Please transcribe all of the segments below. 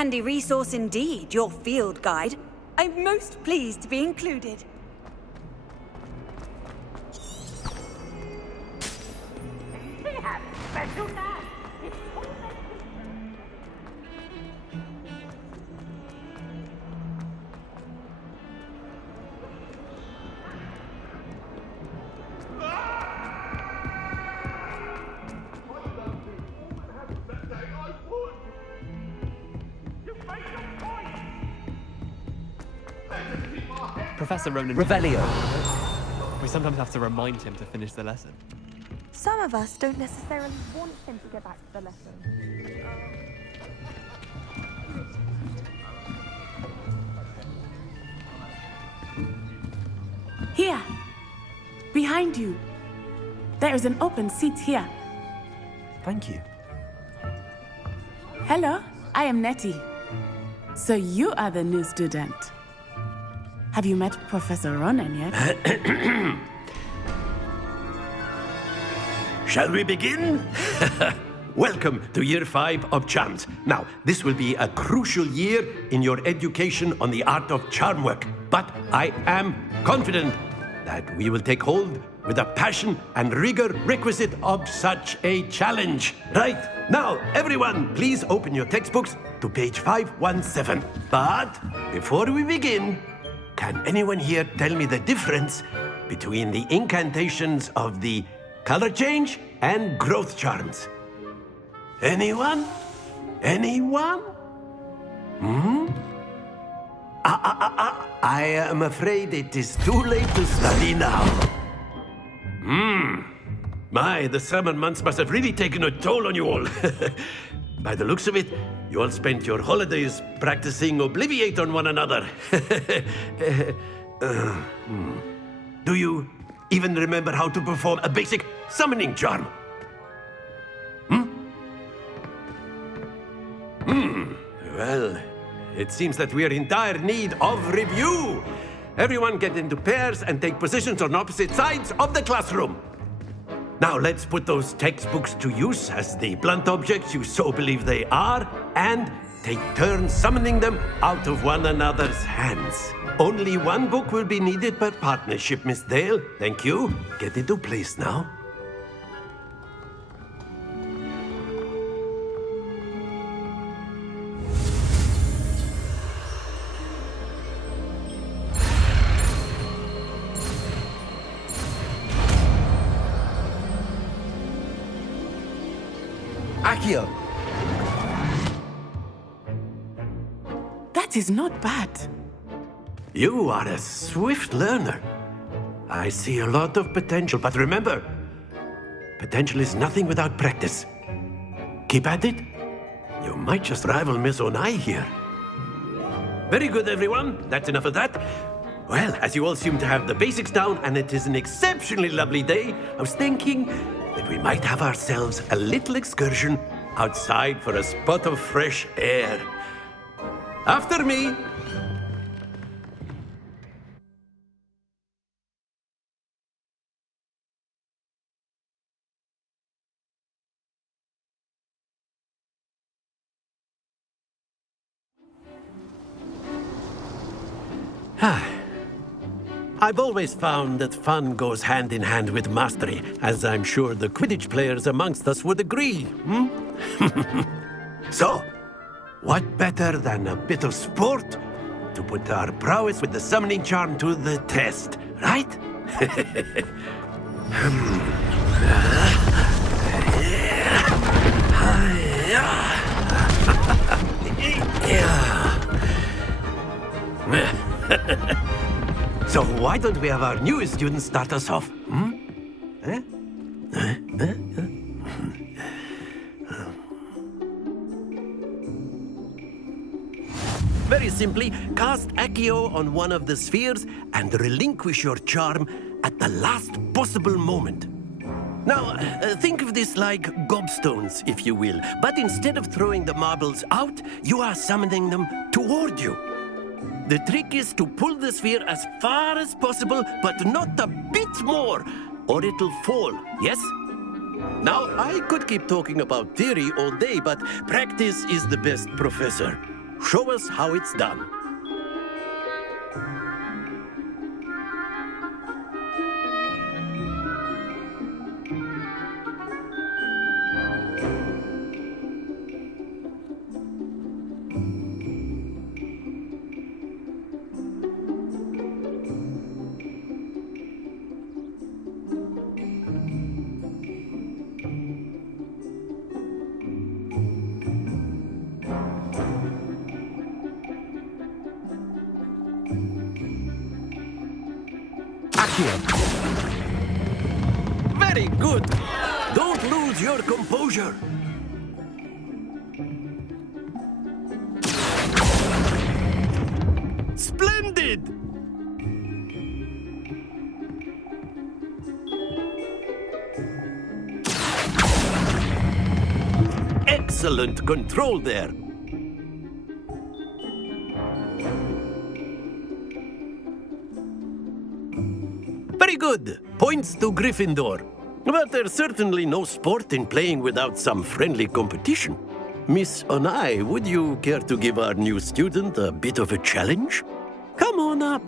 Handy resource indeed, your field guide. I'm most pleased to be included. Professor Ronan. Revelio. We sometimes have to remind him to finish the lesson. Some of us don't necessarily want him to get back to the lesson. Here, behind you. There is an open seat here. Thank you. Hello, I am Nettie. So you are the new student. Have you met Professor Ronan yet? Shall we begin? Welcome to Year 5 of Charms. Now, this will be a crucial year in your education on the art of charm work. But I am confident that we will take hold with the passion and rigor requisite of such a challenge. Right, now, everyone, please open your textbooks to page 517. But before we begin, can anyone here tell me the difference between the incantations of the color change and growth charms? Anyone? Anyone? I am afraid it is too late to study now. My, the summer months must have really taken a toll on you all. By the looks of it, you all spent your holidays practicing Obliviate on one another. Do you even remember how to perform a basic summoning charm? Well, it seems that we are in dire need of review. Everyone get into pairs and take positions on opposite sides of the classroom. Now let's put those textbooks to use as the blunt objects you so believe they are, and take turns summoning them out of one another's hands. Only one book will be needed per partnership, Miss Dale. Thank you. Get into place now. Accio. That is not bad. You are a swift learner. I see a lot of potential, but remember, potential is nothing without practice. Keep at it. You might just rival Miss Onai here. Very good, everyone. That's enough of that. Well, as you all seem to have the basics down, and it is an exceptionally lovely day, I was thinking that we might have ourselves a little excursion outside for a spot of fresh air. After me. I've always found that fun goes hand in hand with mastery, as I'm sure the Quidditch players amongst us would agree. So, what better than a bit of sport to put our prowess with the summoning charm to the test, right? So why don't we have our newest student start us off? Very simply, cast Accio on one of the spheres and relinquish your charm at the last possible moment. Now, think of this like gobstones, if you will, but instead of throwing the marbles out, you are summoning them toward you. The trick is to pull the sphere as far as possible, but not a bit more, or it'll fall, yes? Now, I could keep talking about theory all day, but practice is the best professor. show us how it's done. Very good. Don't lose your composure. Splendid! Excellent control there. Very good. Points to Gryffindor. But there's certainly no sport in playing without some friendly competition. Miss Onai, would you care to give our new student a bit of a challenge? Come on up.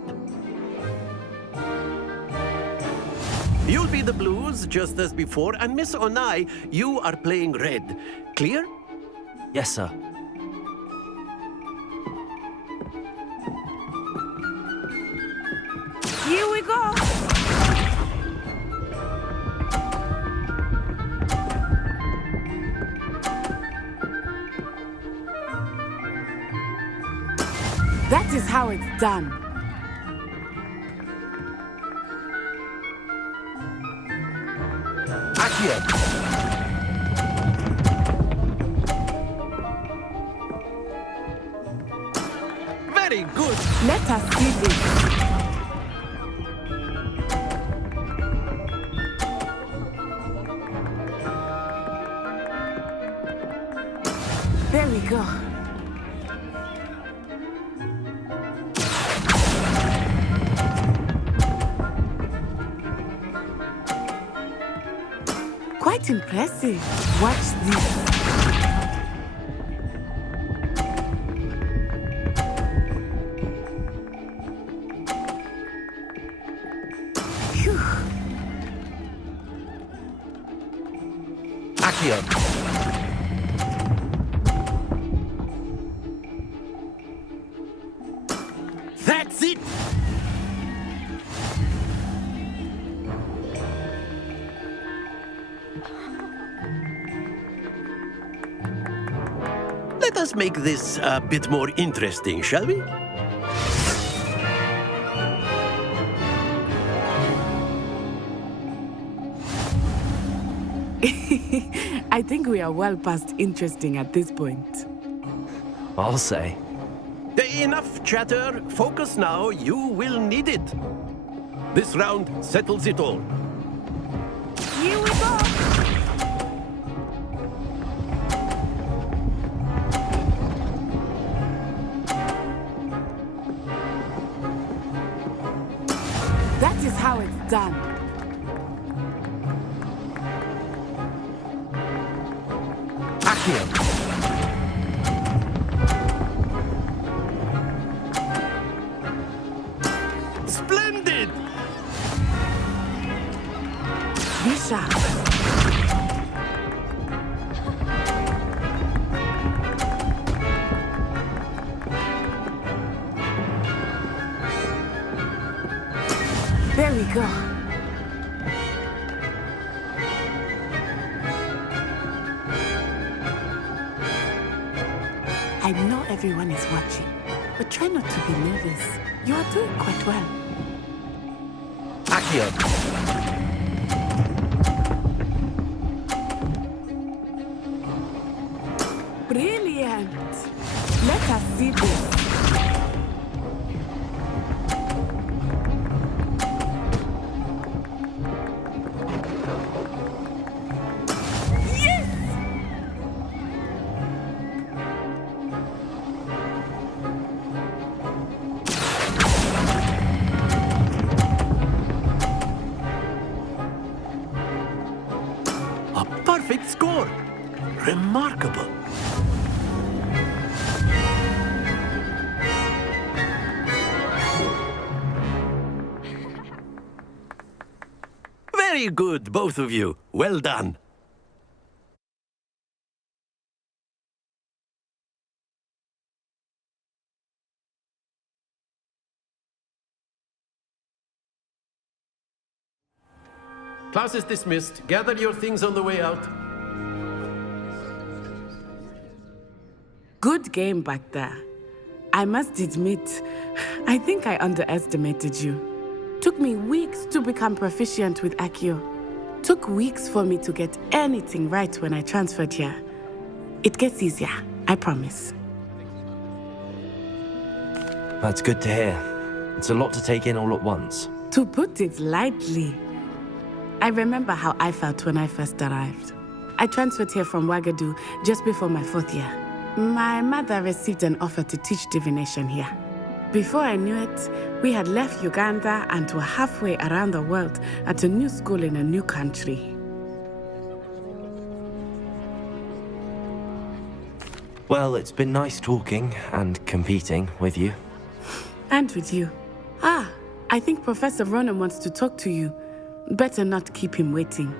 You'll be the blues, just as before, and Miss Onai, you are playing red. Clear? Yes, sir. Here we go. That is how it's done. Accio. Very good. Let us see this. There we go. Quite impressive. Watch this. Phew. Accio. That's it! Let us make this a bit more interesting, shall we? I think we are well past interesting at this point. I'll say. Enough chatter. Focus now. You will need it. This round settles it all. Here we go. That is how it's done. Accio. Splendid! Be sharp. There we go. I know everyone is watching, but try not to be nervous. You are doing quite well. Accio. Brilliant! Let us see this. A perfect score. Remarkable. Very good, both of you. Well done. Class is dismissed. Gather your things on the way out. Good game back there. I must admit, I think I underestimated you. Took me weeks to become proficient with Accio. Took weeks for me to get anything right when I transferred here. It gets easier, I promise. That's good to hear. It's a lot to take in all at once. To put it lightly, I remember how I felt when I first arrived. I transferred here from Wagadu just before my 4th year. My mother received an offer to teach divination here. Before I knew it, we had left Uganda and were halfway around the world at a new school in a new country. Well, it's been nice talking and competing with you. And with you. I think Professor Ronan wants to talk to you. Better not keep him waiting.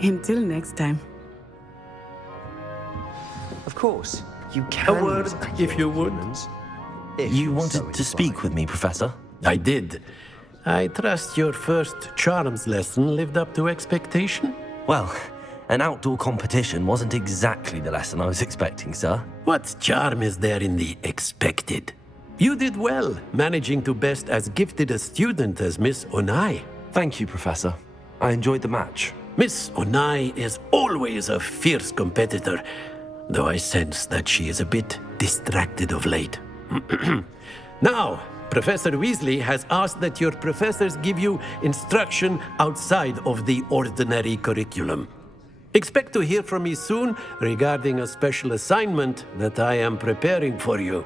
Until next time. Of course, you can. A word, use accurate if you would. measurements, You so wanted to speak inclined. with me, Professor? I did. I trust your first charms lesson lived up to expectation? Well, an outdoor competition wasn't exactly the lesson I was expecting, sir. What charm is there in the expected? You did well, managing to best as gifted a student as Miss Onai. Thank you, Professor. I enjoyed the match. Miss Onai is always a fierce competitor, though I sense that she is a bit distracted of late. Now, Professor Weasley has asked that your professors give you instruction outside of the ordinary curriculum. Expect to hear from me soon regarding a special assignment that I am preparing for you.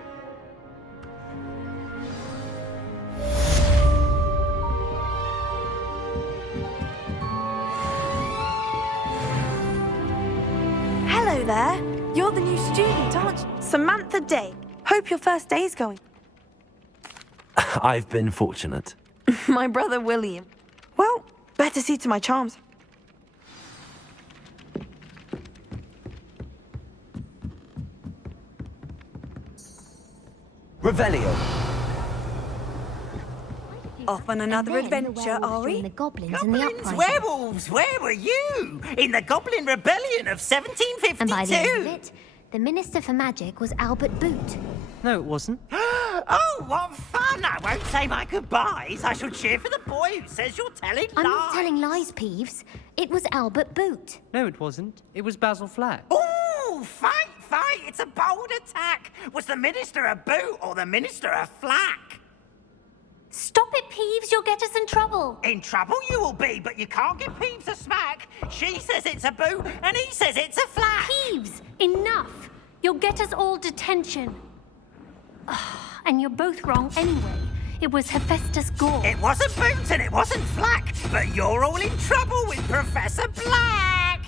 Hello there. You're the new student, aren't you? Samantha Day. Hope your first day's going. I've been fortunate. My brother William. Well, better see to my charms. Revelio. Off on another And then the adventure, werewolves are we? joined the goblins in the Goblins, uprising. werewolves, where were you? In the Goblin Rebellion of 1752? And by the end of it, the Minister for Magic was Albert Boot. No, it wasn't. Oh, what fun! I won't say my goodbyes. I shall cheer for the boy who says you're telling I'm lies. not telling lies, Peeves. It was Albert Boot. No, it wasn't. It was Basil Flack. Ooh, fight! It's a bold attack. Was the Minister a boot or the Minister a flack? Stop it, Peeves. You'll get us in trouble. In trouble you will be, but you can't give Peeves a smack. She says it's a boot and he says it's a flack. Peeves, enough. You'll get us all detention. And you're both wrong anyway. It was Hephaestus Gore. It wasn't boot and it wasn't flack, but you're all in trouble with Professor Black.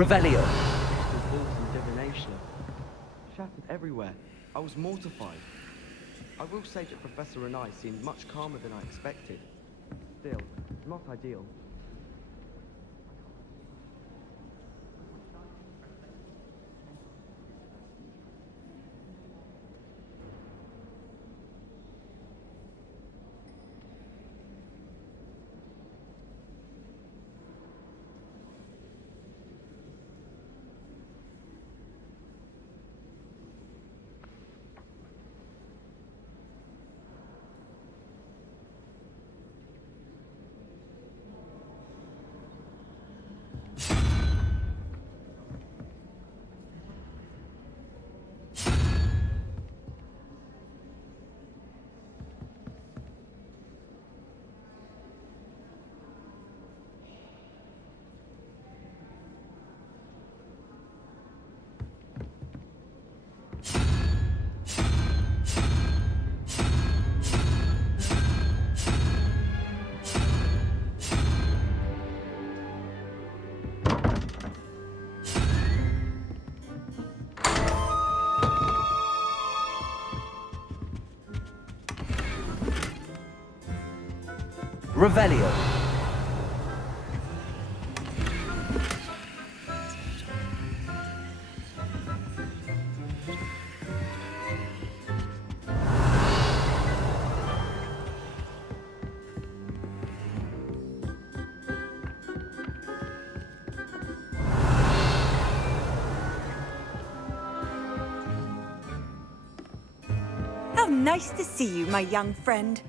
Revelio. Crystal balls and divination. Shattered everywhere. I was mortified. I will say that Professor and I seemed much calmer than I expected. Still, not ideal. Revelio. How nice to see you, my young friend.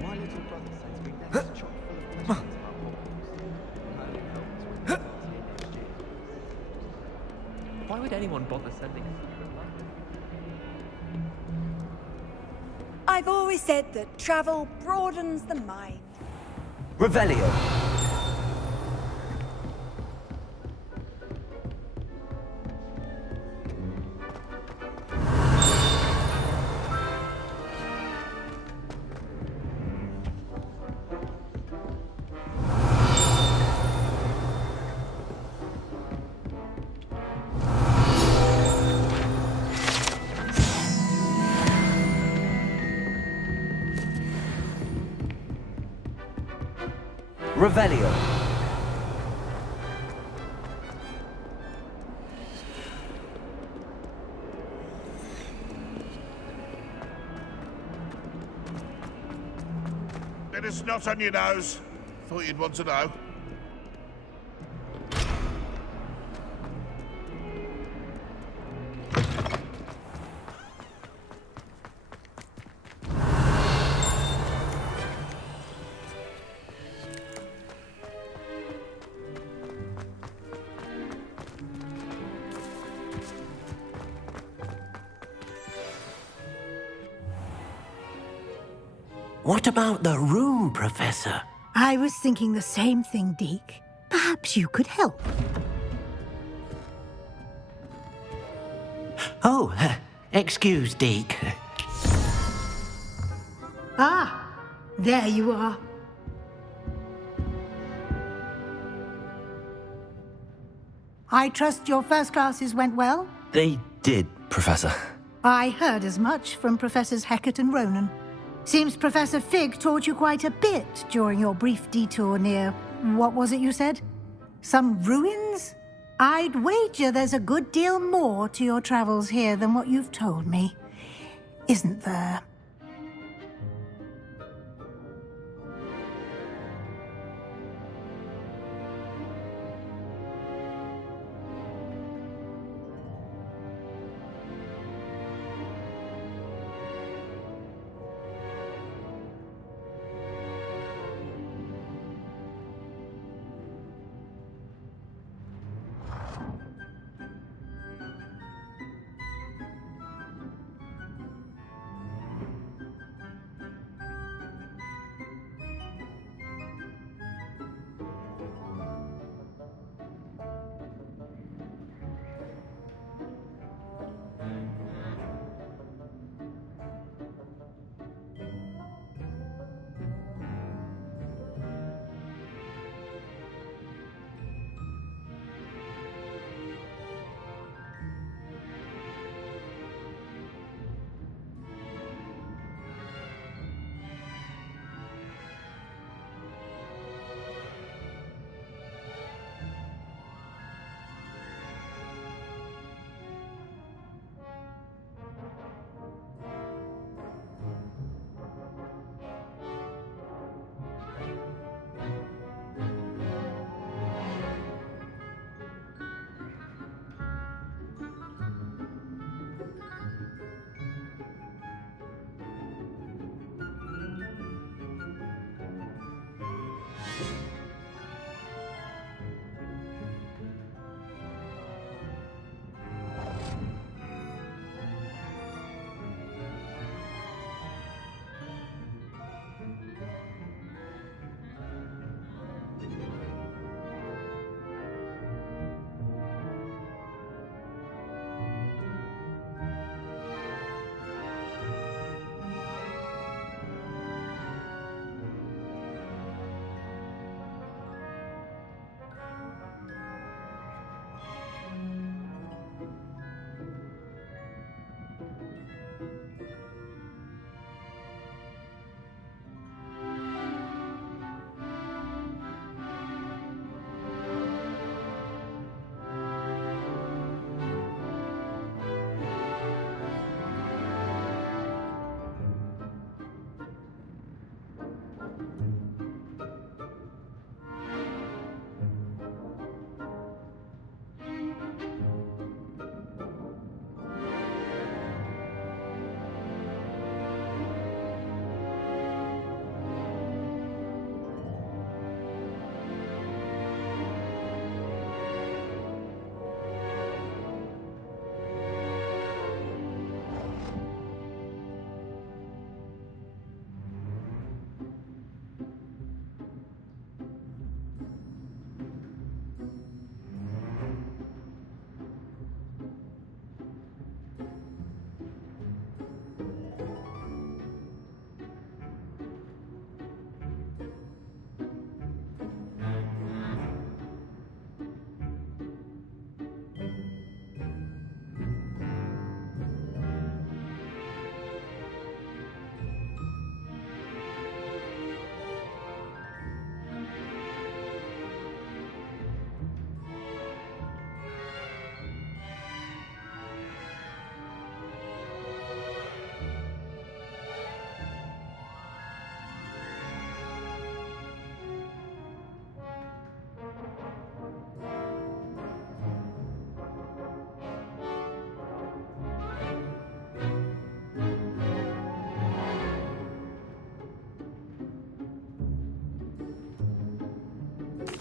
My little brother sends me letters chock full of questions about Hogwarts. I only know it's when he gets here next year. Why would anyone bother sending a secret letter? I've always said that travel broadens the mind. Revelio. Revelio. Bit of snot on your nose. Thought you'd want to know. What about the room, Professor? I was thinking the same thing, Deke. Perhaps you could help. Oh, excuse, Deke. Ah, there you are. I trust your first classes went well? They did, Professor. I heard as much from Professors Hecat and Ronan. Seems Professor Fig taught you quite a bit during your brief detour near... what was it you said? Some ruins? I'd wager there's a good deal more to your travels here than what you've told me. Isn't there?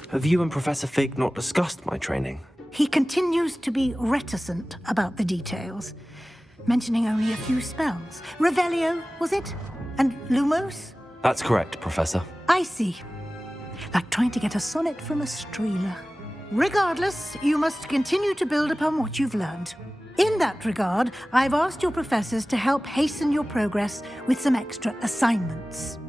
Have you and Professor Fig not discussed my training? He continues to be reticent about the details, mentioning only a few spells. Revelio, was it? And Lumos? That's correct, Professor. I see. Like trying to get a sonnet from a streeler. Regardless, you must continue to build upon what you've learned. In that regard, I've asked your professors to help hasten your progress with some extra assignments.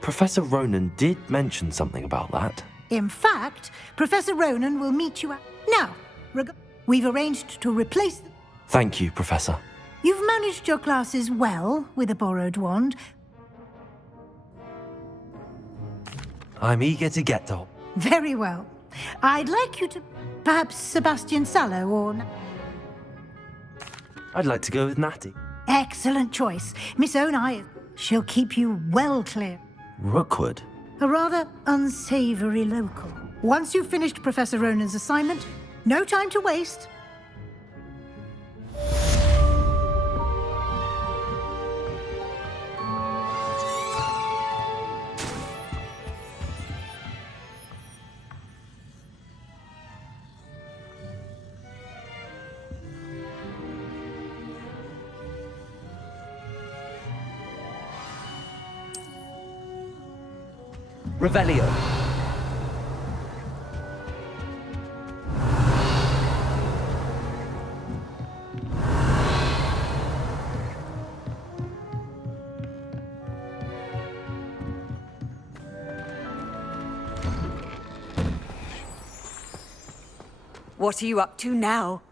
Professor Ronan did mention something about that. In fact, Professor Ronan will meet you at... Now, we've arranged to replace... Thank you, Professor. You've managed your classes well with a borrowed wand. I'm eager to get to... Very well. I'd like you to... Perhaps Sebastian Sallow or... I'd like to go with Natty. Excellent choice. Miss Onai, she'll keep you well clear. Rookwood? A rather unsavory local. Once you've finished Professor Ronan's assignment, no time to waste. Revelio. What are you up to now?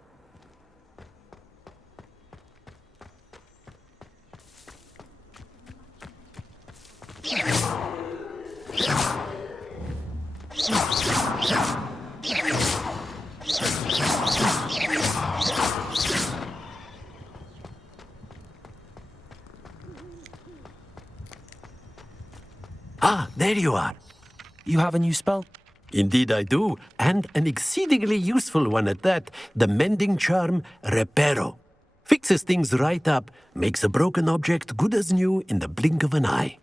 Ah, there you are. You have a new spell? Indeed I do, and an exceedingly useful one at that, the mending charm Reparo. Fixes things right up, makes a broken object good as new in the blink of an eye.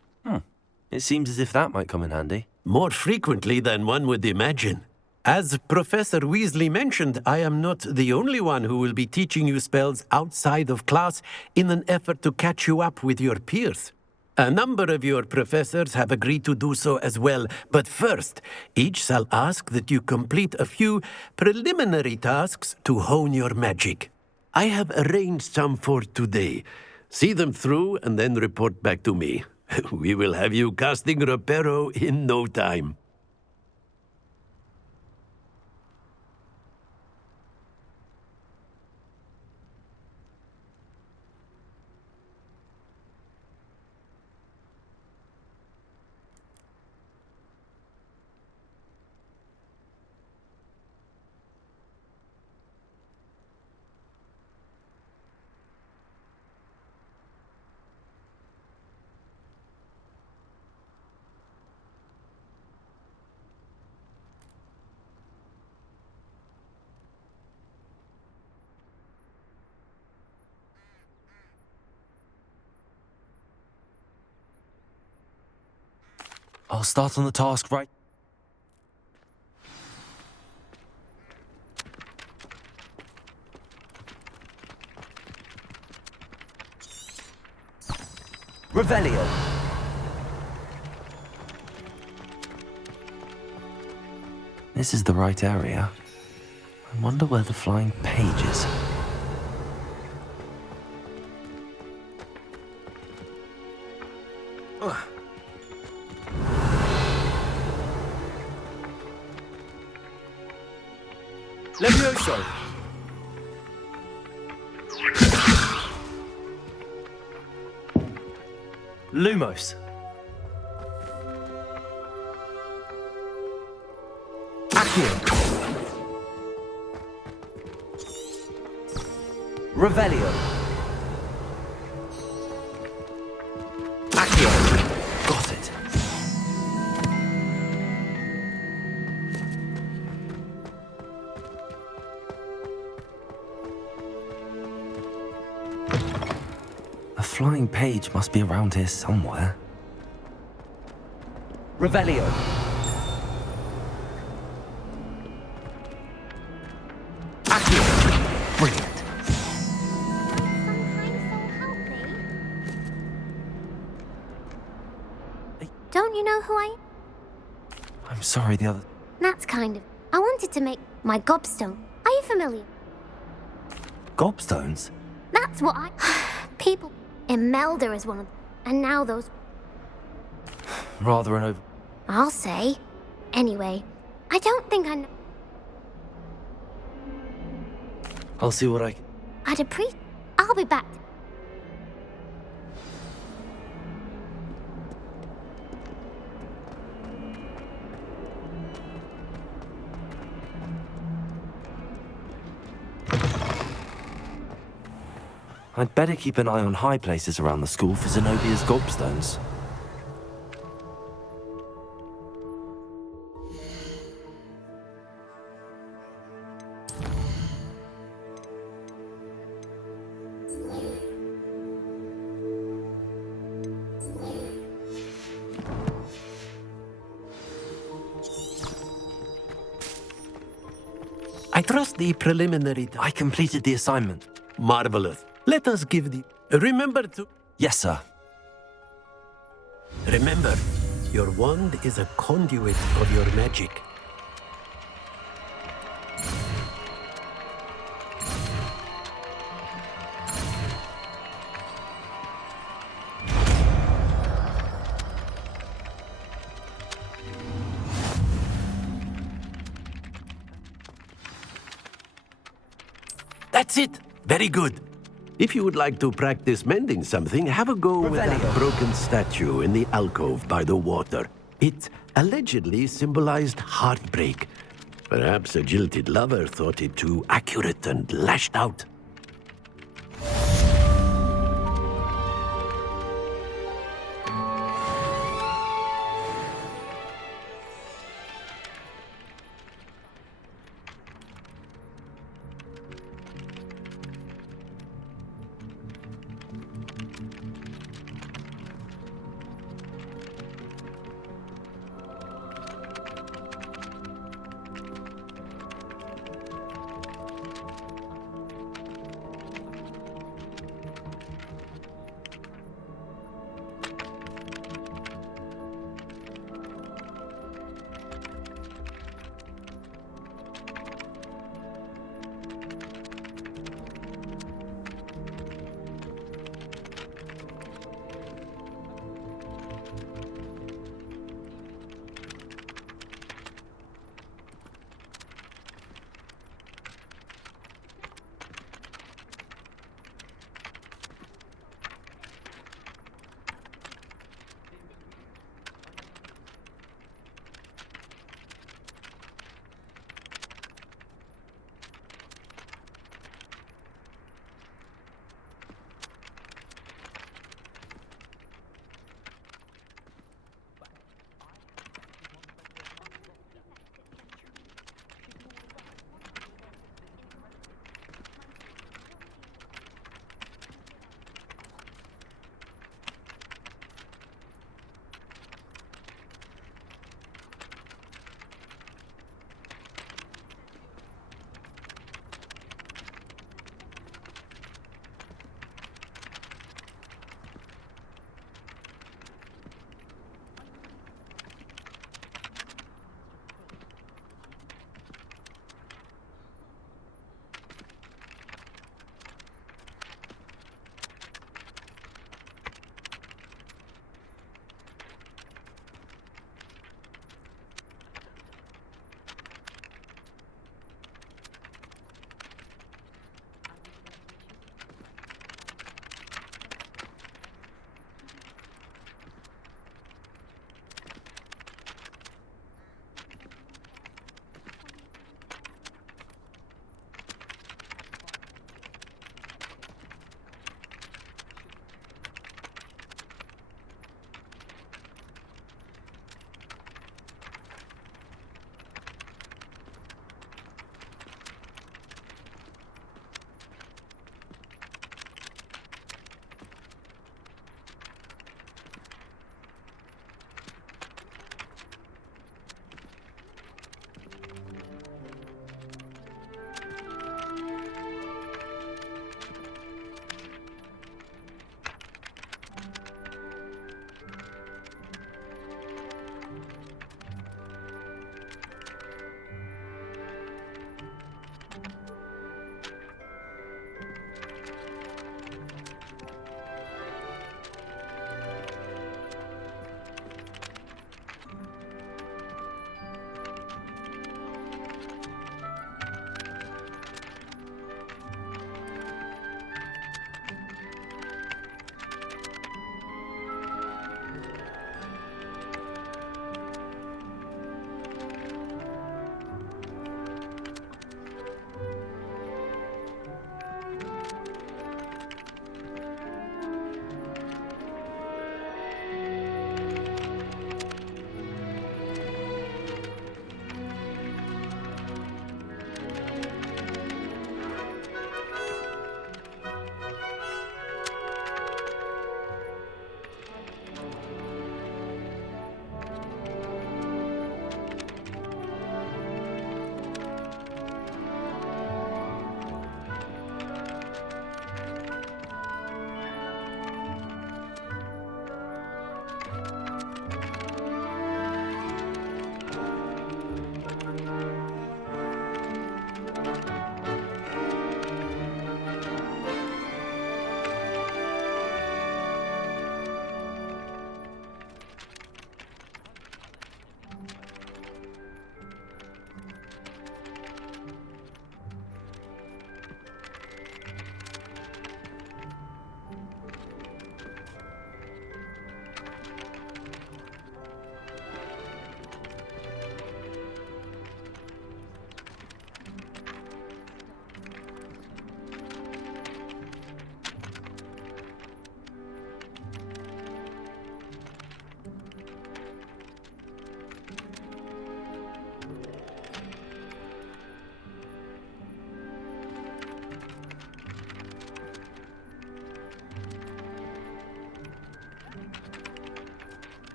It seems as if that might come in handy. More frequently than one would imagine. As Professor Weasley mentioned, I am not the only one who will be teaching you spells outside of class in an effort to catch you up with your peers. A number of your professors have agreed to do so as well, but first, each shall ask that you complete a few preliminary tasks to hone your magic. I have arranged some for today. See them through and then report back to me. We will have you casting Reparo in no time. I'll start on the task right. Revelio. This is the right area. I wonder where the flying page is. Levioso. Lumos. Accio. Revelio. Accio. Got it. A flying page must be around here somewhere. Revelio. Accio. Brilliant. Don't you know who I am? I'm sorry, the other... That's kind of... I wanted to make my gobstone. Are you familiar? Gobstones? That's what I... People... Imelda is one of them. And now those... Rather an over... I'll say. Anyway, I don't think I know... I'll see what I can... I'd appreciate... I'll be back. I'd better keep an eye on high places around the school for Zenobia's gobstones. I trust the preliminary... I completed the assignment. Marvelous. Let us give the... Remember to... Yes, sir. Remember, your wand is a conduit of your magic. That's it. Very good. If you would like to practice mending something, have a go with that broken statue in the alcove by the water. It allegedly symbolized heartbreak. Perhaps a jilted lover thought it too accurate and lashed out.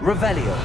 Revelio.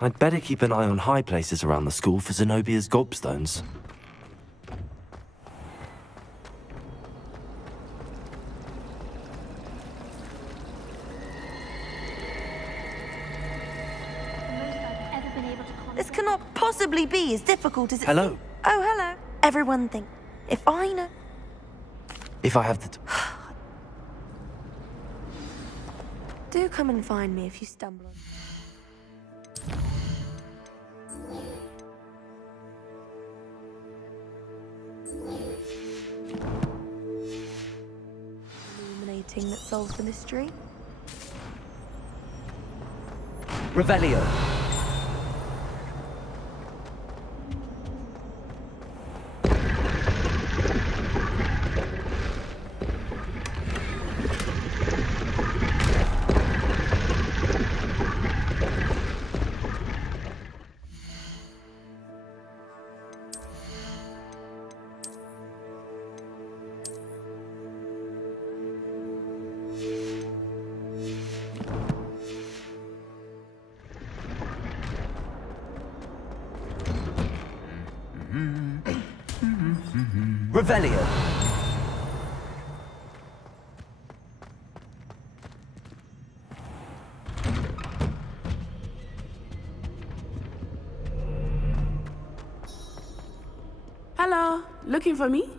I'd better keep an eye on high places around the school for Zenobia's gobstones. This cannot possibly be as difficult as it... Hello. Oh, hello. Everyone think, if I know... If I have the... Do come and find me if you stumble on... Illuminating that solves the mystery. Revelio. Revelio. Hello, looking for me?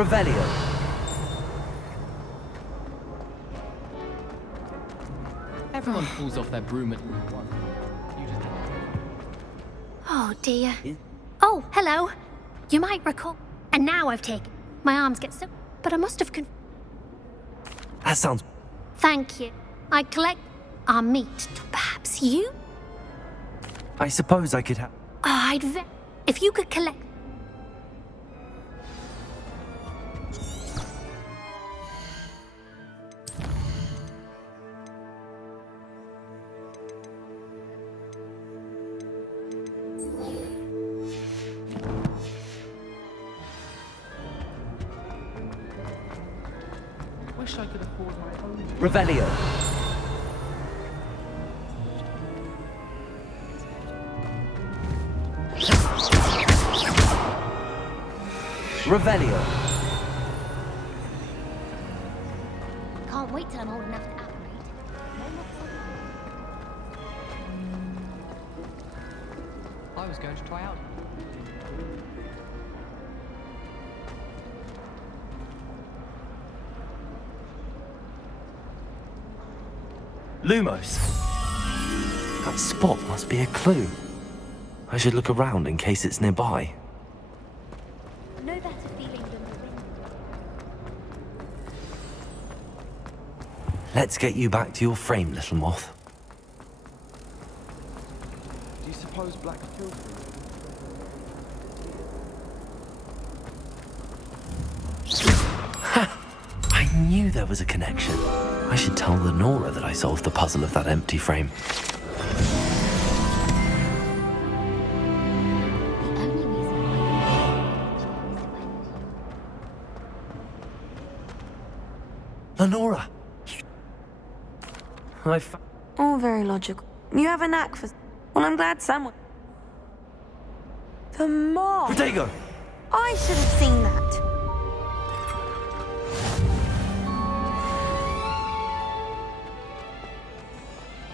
Revelio. Everyone falls off their broom at once. You just Oh dear. Oh, hello. You might recall. And now I've taken. My arms get so. But I must have. That sounds... Thank you. I collect our meat. Perhaps you? I suppose I could have... Oh, if you could collect. wish I could afford my own. Revelio. Revelio. Can't wait till I'm old enough to operate. I was going to try out. Lumos. That spot must be a clue. I should look around in case it's nearby. No better feeling than the wind. Let's get you back to your frame, little moth. Do you suppose Black killed him? I knew there was a connection. I should tell Lenora that I solved the puzzle of that empty frame. Lenora! All very logical. You have a knack for... Well, I'm glad someone... The moth! Protego! I should have seen that.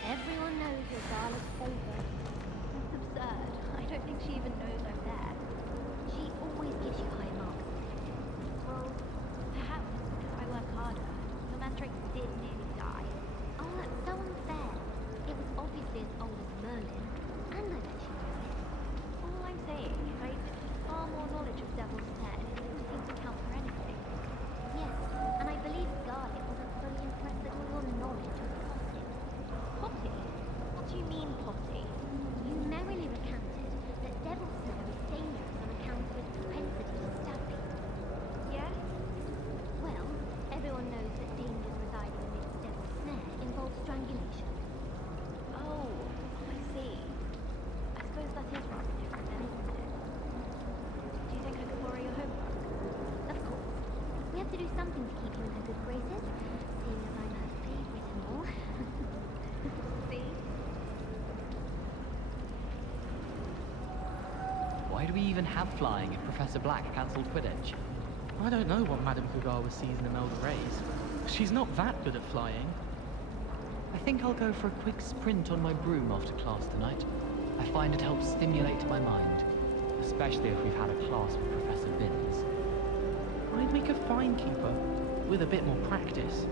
Everyone knows your Darla's favorite. It's absurd. I don't think she even knows I'm there. She always gives you high marks. Well, perhaps because I work harder. The Mandrake did nearly die. Oh, that's so unfair. It was obviously as old as Merlin. And I bet she knew it. All I'm saying is I exhibit far more knowledge of Devil's Snare and it didn't seem to count for anything. Yes, and I believe Scarlet wasn't fully impressed that all your knowledge was potty. Potty? What do you mean, potty? You merrily recounted that Devil's Snare is dangerous on account of its propensity to stab people. Yes? Well, everyone knows that dangers residing amidst Devil's Snare involve strangulation. Oh, I see. I suppose that is rather different then, isn't it? Do you think I could borrow your homework? Of course. We have to do something to keep you in her good graces, seeing as I'm her favorite-in-law. See? Why do we even have flying if Professor Black cancelled Quidditch? I don't know what Madame Kugawa sees in Imelda Reyes. She's not that good at flying. I think I'll go for a quick sprint on my broom after class tonight. I find it helps stimulate my mind, especially if we've had a class with Professor Binns. I'd make a fine keeper, with a bit more practice.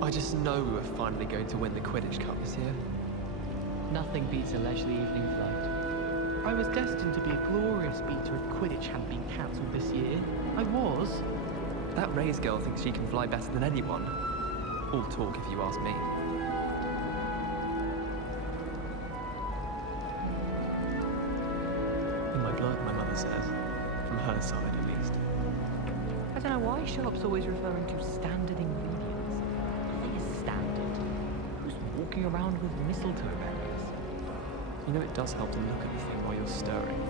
I just know we were finally going to win the Quidditch Cup this year. Nothing beats a leisurely evening flight. I was destined to be a glorious beater if Quidditch hadn't been cancelled this year. I was. That Reyes girl thinks she can fly better than anyone. All talk, if you ask me. In my blood, my mother says. From her side, at least. I don't know why Sharp's always referring to standard ingredients. Nothing is standard. Who's walking around with mistletoe berries? You know it does help to look at the thing while you're stirring.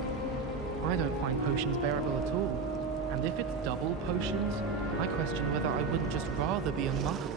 I don't find potions bearable at all. And if it's double potions, I question whether I wouldn't just rather be a muggle.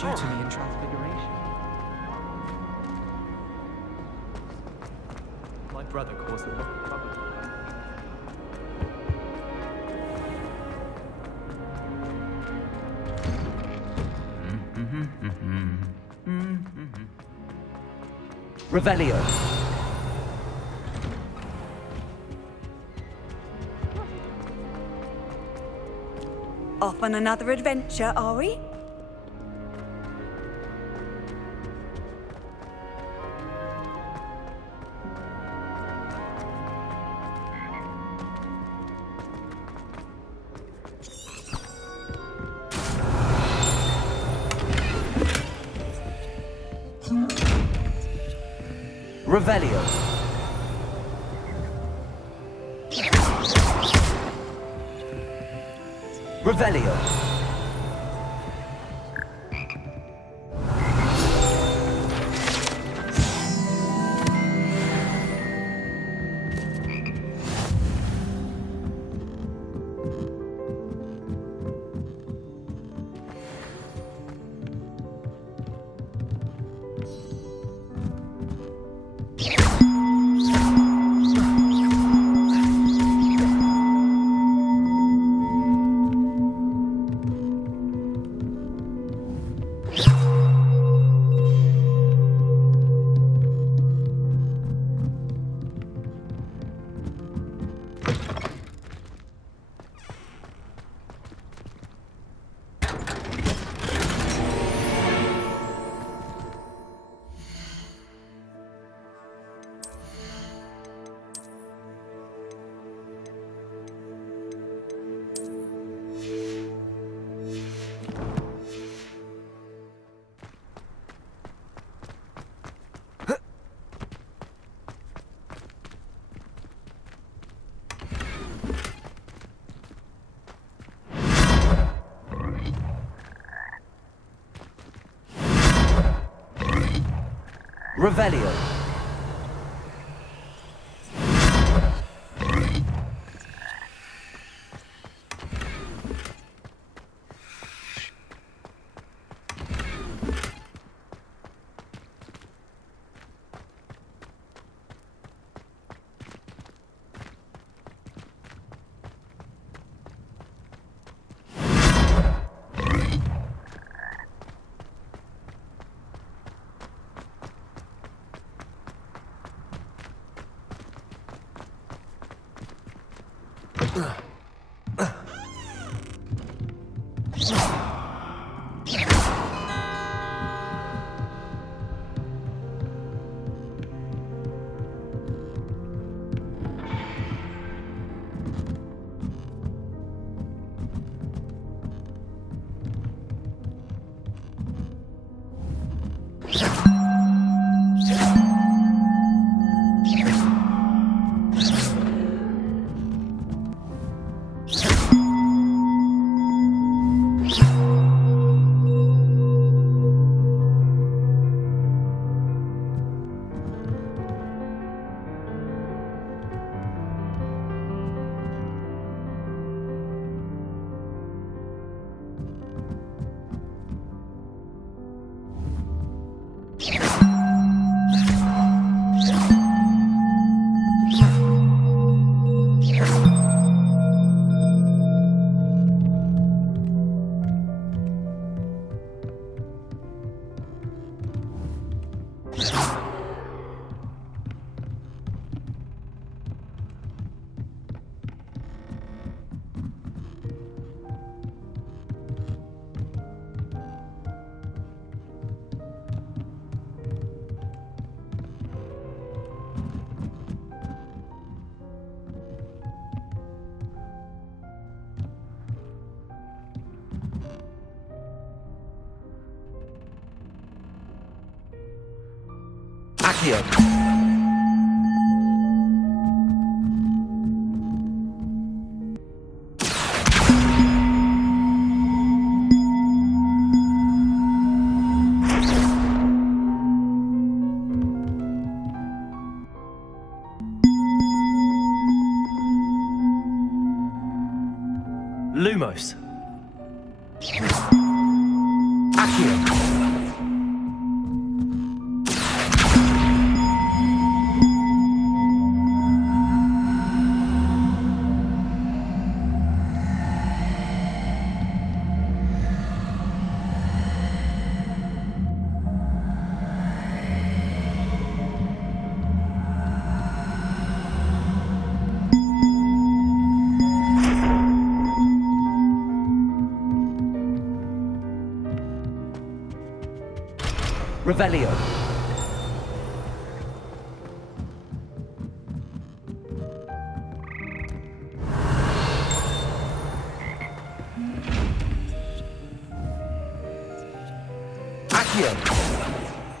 brought you to me in Transfiguration. My brother caused a lot of trouble. Revelio. Off on another adventure, are we? Revelio. Revelio. Revelio. Accio. Lumos. Accio. Revelio. Accio.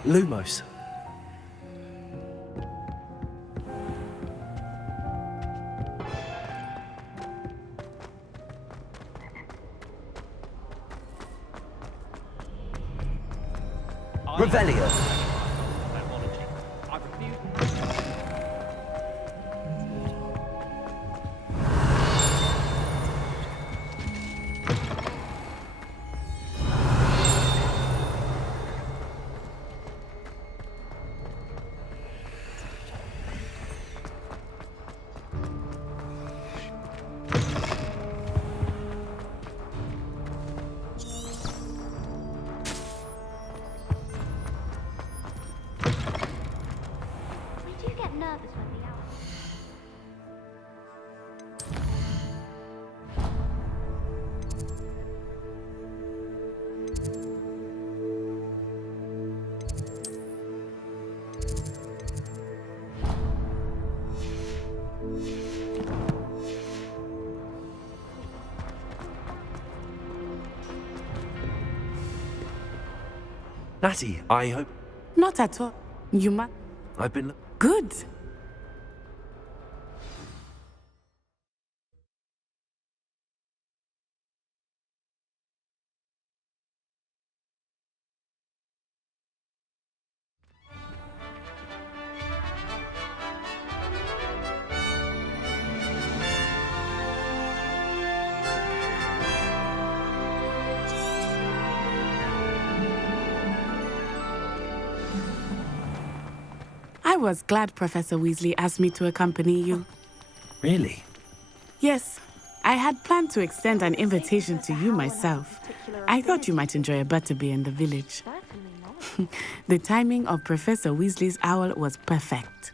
Lumos. Revelio. I refuse. We do get nervous when the owl... Natty, I hope Not at all. You must. I've been... Good. I was glad Professor Weasley asked me to accompany you. Really? Yes, I had planned to extend an invitation to you myself. I thought you might enjoy a butterbeer in the village. The timing of Professor Weasley's owl was perfect.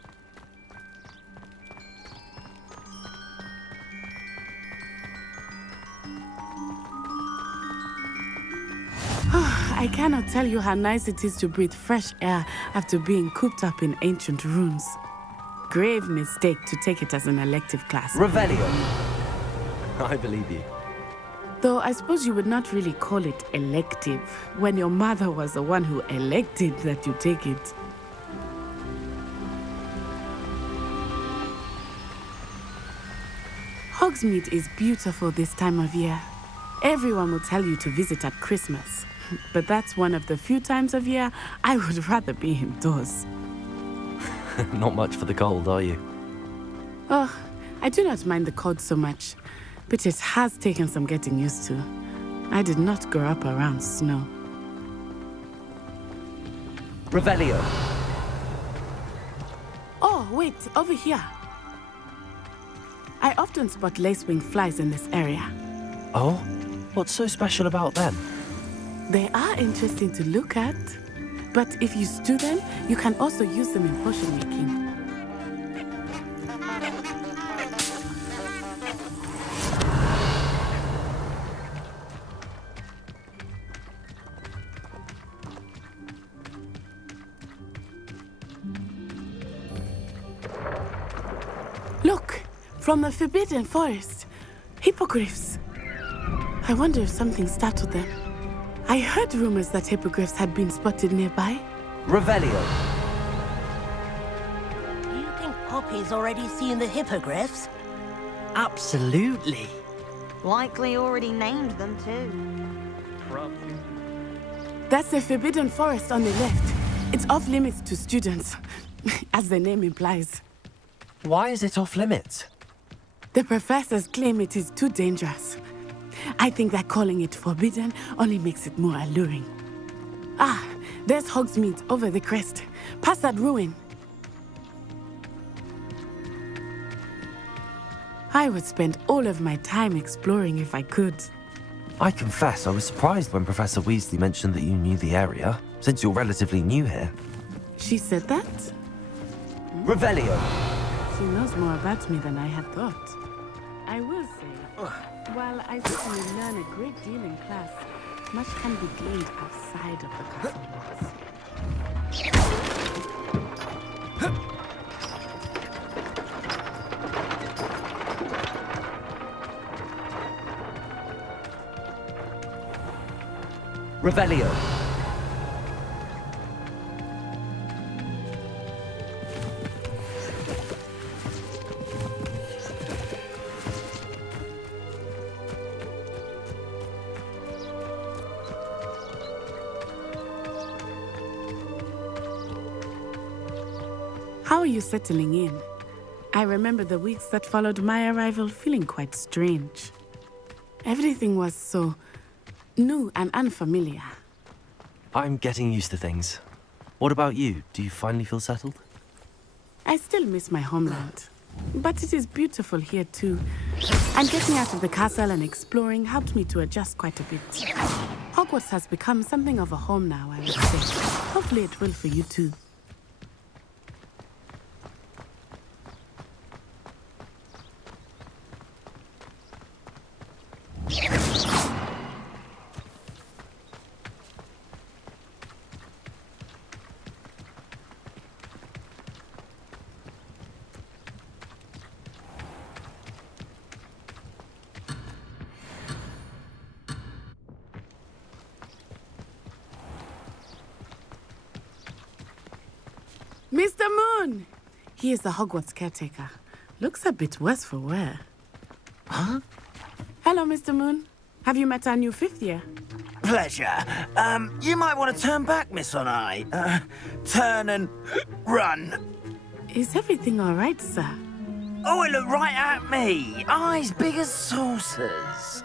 I cannot tell you how nice it is to breathe fresh air after being cooped up in ancient ruins. Grave mistake to take it as an elective class. Revelio. I believe you. Though I suppose you would not really call it elective when your mother was the one who elected that you take it. Hogsmeade is beautiful this time of year. Everyone will tell you to visit at Christmas. But that's one of the few times of year I would rather be indoors. Not much for the cold, are you? Oh, I do not mind the cold so much, but it has taken some getting used to. I did not grow up around snow. Revelio. Oh, wait, over here. I often spot lacewing flies in this area. Oh? What's so special about them? They are interesting to look at, but if you stew them, you can also use them in potion making. Look, from the Forbidden Forest, hippogriffs. I wonder if something startled them. I heard rumors that hippogriffs had been spotted nearby. Revelio. You think Poppy's already seen the hippogriffs? Absolutely. Likely already named them too. That's the Forbidden Forest on the left. It's off limits to students, as the name implies. Why is it off limits? The professors claim it is too dangerous. I think that calling it forbidden only makes it more alluring. Ah, there's Hogsmeade over the crest. Past that ruin. I would spend all of my time exploring if I could. I confess I was surprised when Professor Weasley mentioned that you knew the area, since you're relatively new here. She said that? Revelio. She knows more about me than I had thought. I will say, while I certainly learn a great deal in class, much can be gained outside of the castle walls. Revelio. How are you settling in? I remember the weeks that followed my arrival feeling quite strange. Everything was so new and unfamiliar. I'm getting used to things. What about you? Do you finally feel settled? I still miss my homeland, but it is beautiful here too. And getting out of the castle and exploring helped me to adjust quite a bit. Hogwarts has become something of a home now, I would say. Hopefully it will for you too. Mr. Moon! He is the Hogwarts caretaker. Looks a bit worse for wear. Huh? Hello, Mr. Moon. Have you met our new fifth year? Pleasure. You might want to turn back, Miss Onai. Turn and run. Is everything all right, sir? Oh, it looked right at me. Eyes big as saucers.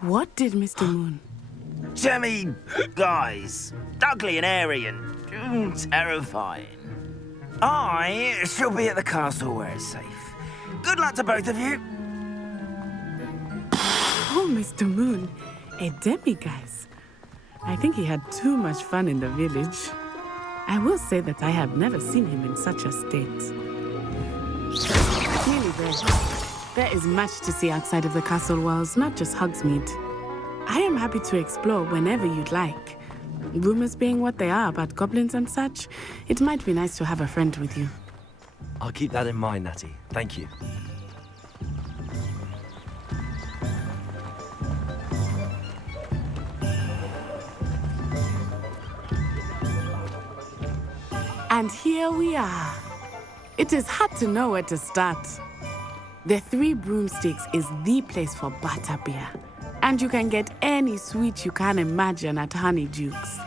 What did Mr. Moon? Jemmy guys. Ugly and airy and terrifying. I shall be at the castle where it's safe. Good luck to both of you. Oh, Mr. Moon, a demiguise. I think he had too much fun in the village. I will say that I have never seen him in such a state. Really, there is much to see outside of the castle walls, not just Hogsmeade. I am happy to explore whenever you'd like. Rumors being what they are about goblins and such, it might be nice to have a friend with you. I'll keep that in mind, Natty. Thank you. And here we are. It is hard to know where to start. The Three Broomsticks is the place for butterbeer. And you can get any sweet you can imagine at Honeydukes.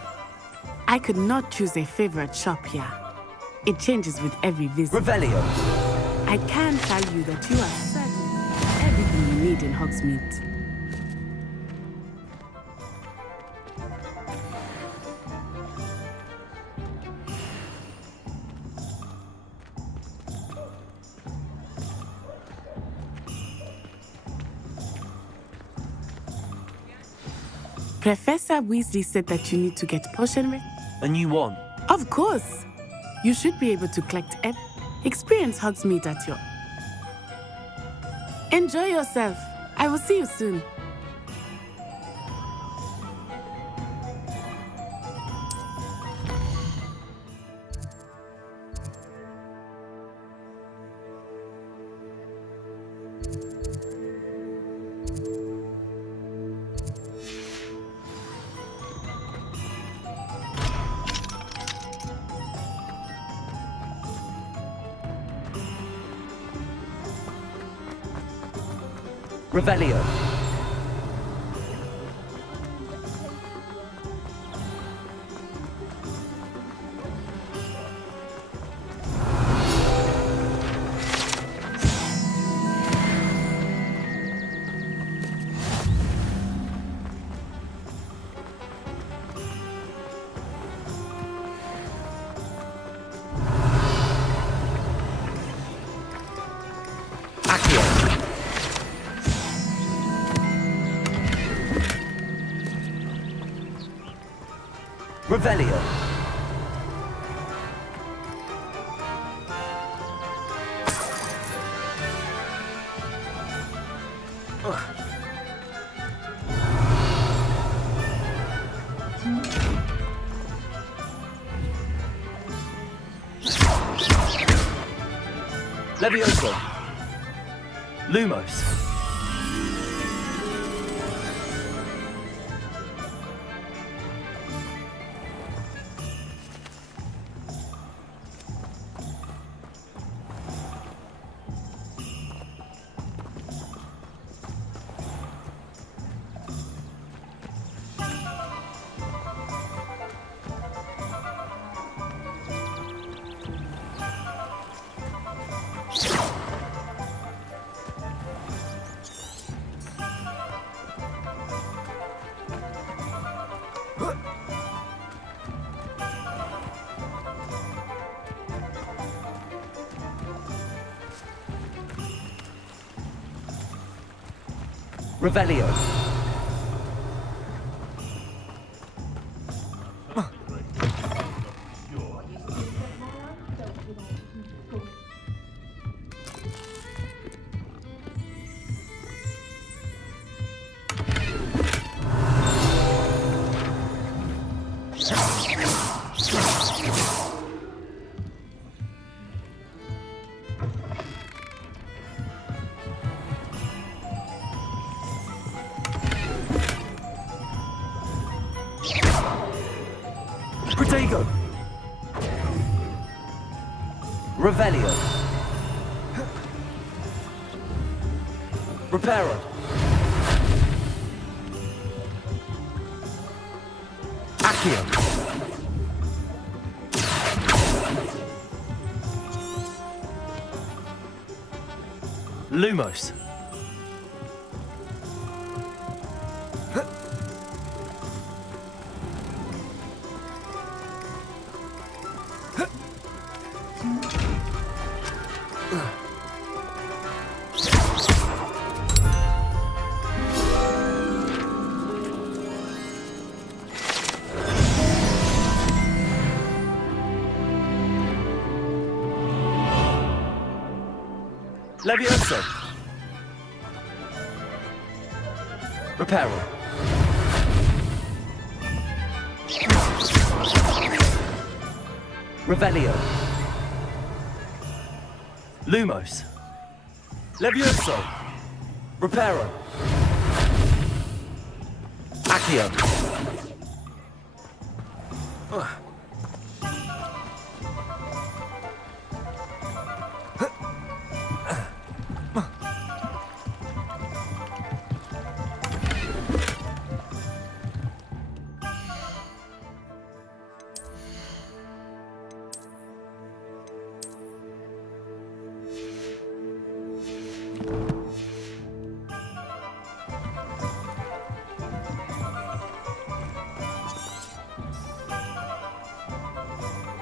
I could not choose a favorite shop here. It changes with every visit. Revelio. I can tell you that you are certain everything you need in Hogsmeade. Professor Weasley said that you need to get potion. A new one? Of course. You should be able to collect experience Hogsmeade at your... Enjoy yourself. I will see you soon. Revelio. Revelio. Levioso. Lumos. Revelio. Protego. Revelio. Reparo. Accio. Lumos. Levioso. Reparo. Revelio. Lumos. Levioso. Reparo. Accio.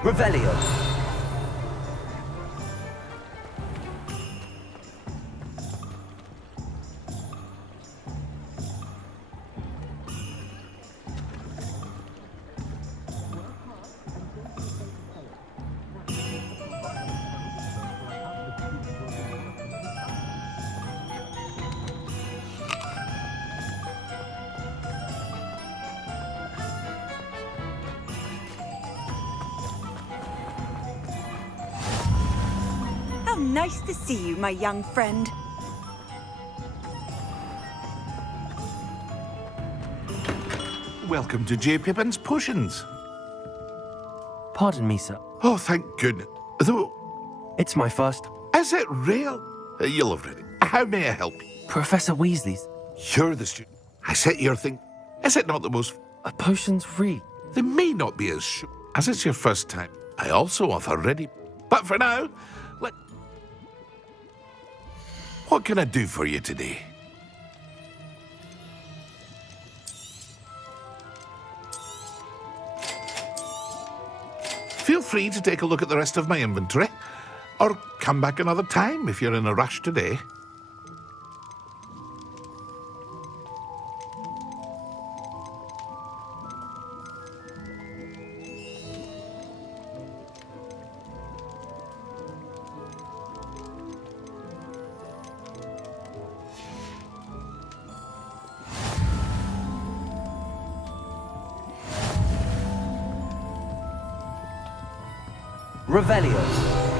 Revelio. How nice to see you, my young friend. Welcome to J. Pippin's Potions. Pardon me, sir. Oh, thank goodness. Though, It's my first. is it real? You'll have read it. How may I help you? Professor Weasley's. You're the student. I set your thing. Is it not the most... Potions read. They may not be as sure as it's your first time. I also offer ready... But for now, what can I do for you today? Feel free to take a look at the rest of my inventory, or come back another time if you're in a rush today. Revelio.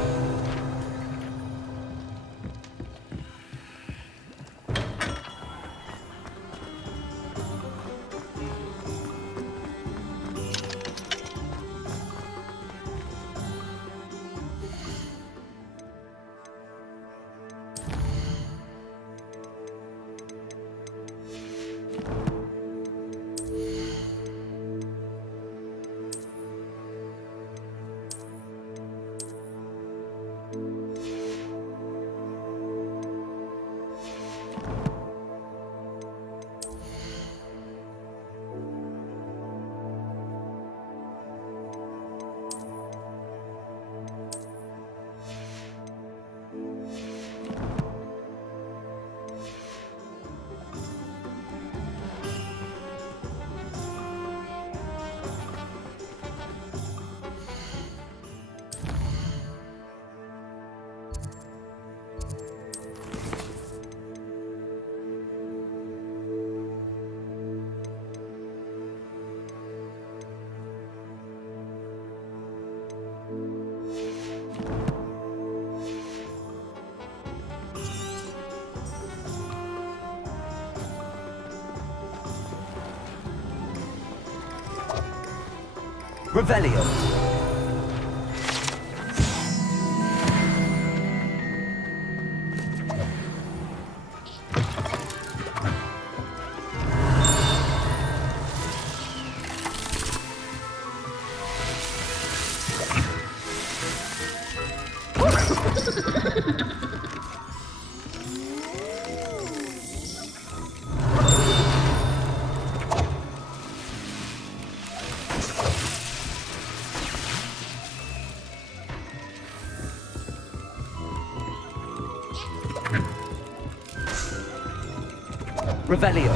Revelio. Revelio.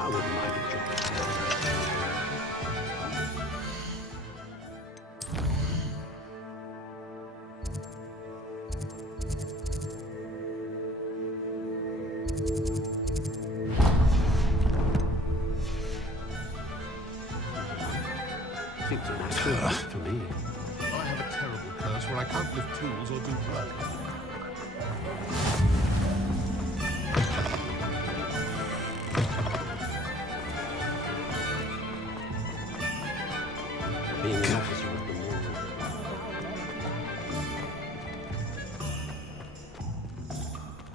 I wouldn't mind a job. Things are nice for me. I have a terrible curse where I can't lift tools or do work. Being an officer of the law.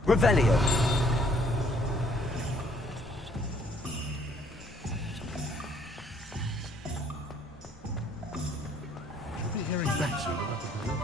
Revelio. Should be hearing back soon about the plan.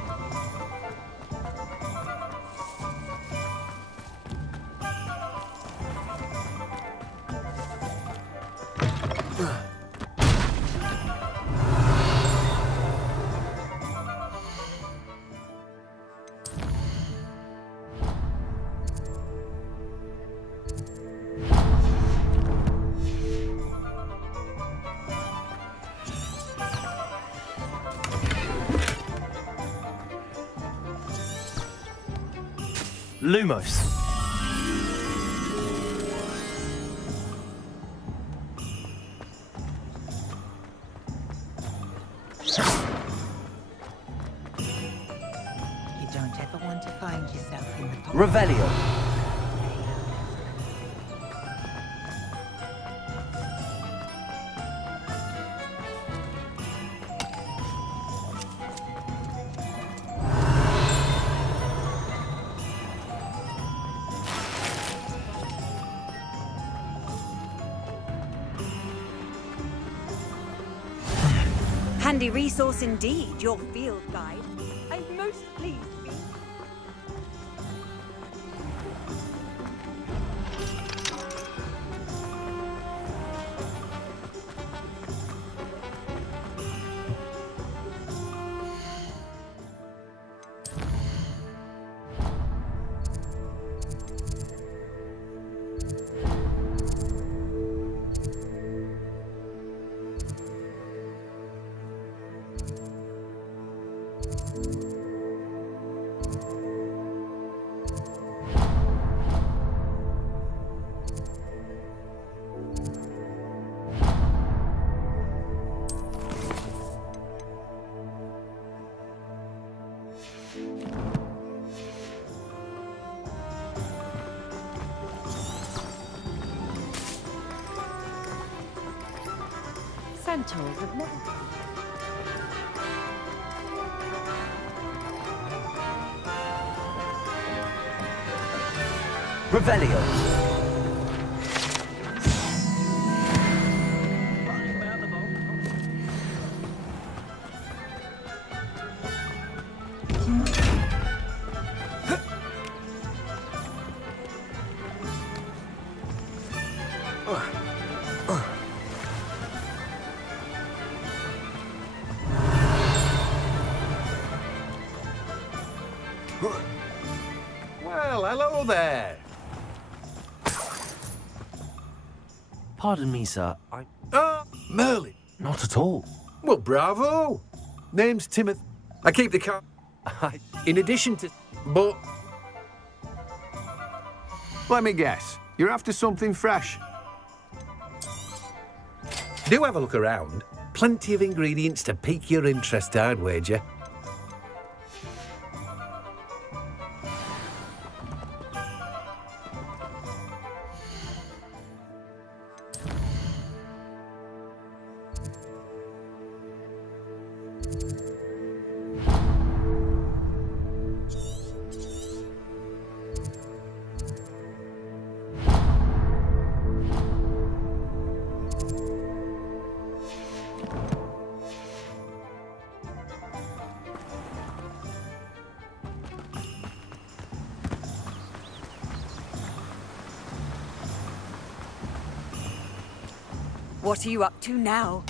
Lumos. You don't ever want to find yourself in the Revelio. Handy resource indeed, your field guide. I'm most pleased to be. Centaurs have never... Revelio. Well, hello there. Pardon me, sir. Merlin. Not at all. Well, bravo. Name's Timothy. I keep the car. In addition to... But... Let me guess. You're after something fresh. Do have a look around. Plenty of ingredients to pique your interest, I'd wager. What are you up to now?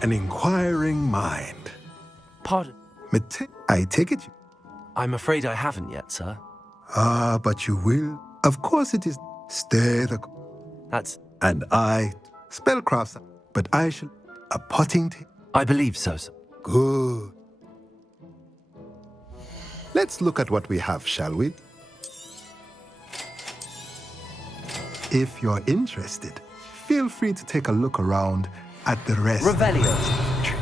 An inquiring mind. Pardon? I take it. I'm afraid I haven't yet, sir. Ah, but you will. Of course it is. Stay the. That's. And I, spellcrafter, but I shall. A potting table. I believe so, sir. Good. Let's look at what we have, shall we? If you're interested, feel free to take a look around at the rest. Revelio.